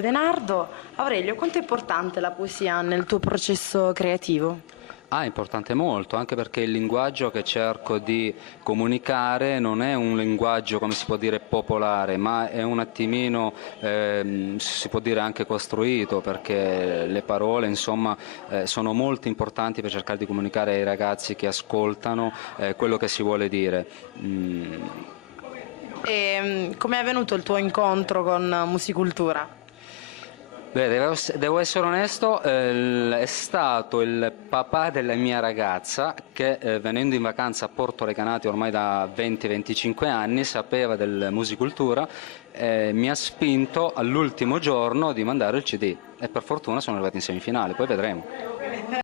Aurelio De Nardo. Aurelio, quanto è importante la poesia nel tuo processo creativo? Ah, è importante molto, anche perché il linguaggio che cerco di comunicare non è un linguaggio, come si può dire, popolare, ma è un attimino, si può dire anche costruito, perché le parole, insomma, sono molto importanti per cercare di comunicare ai ragazzi che ascoltano quello che si vuole dire. E come è avvenuto il tuo incontro con Musicultura? Beh, devo essere onesto, è stato il papà della mia ragazza che venendo in vacanza a Porto Recanati ormai da 20-25 anni sapeva del Musicultura e mi ha spinto all'ultimo giorno di mandare il CD e per fortuna sono arrivati in semifinale, poi vedremo.